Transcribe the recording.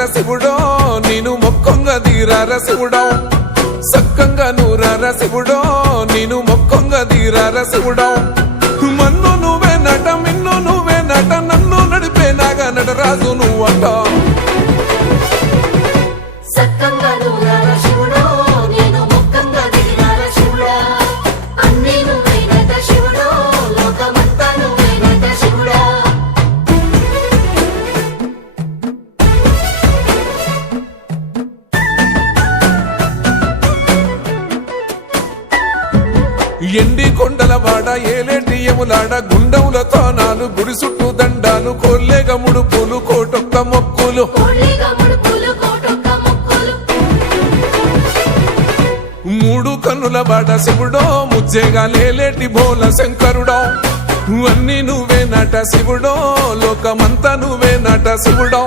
తీరార శివుడో నేను మొక్కంగా తీరార శివుడో సక్కంగా నూరార శివుడో నేను మొక్కంగా తీరార శివుడో మన్ను నువ్వే నట మిన్ను నువ్వే నట నన్ను నడిపే నాగా నటరాజు నువ్వంట ఎండి కొండల వాడ ఏలేటి యములాడ గుండములతో నాలు గుడి చుట్టూ దండాలు కోల్లేగ ముడుపులు కోటొక్క మొక్కులు మూడు కన్నుల వాడ శివుడో ముజ్జేగా లేలేటి బోల శంకరుడో అన్ని నువ్వే నట శివుడో లోకమంతా నువ్వే నట శివుడో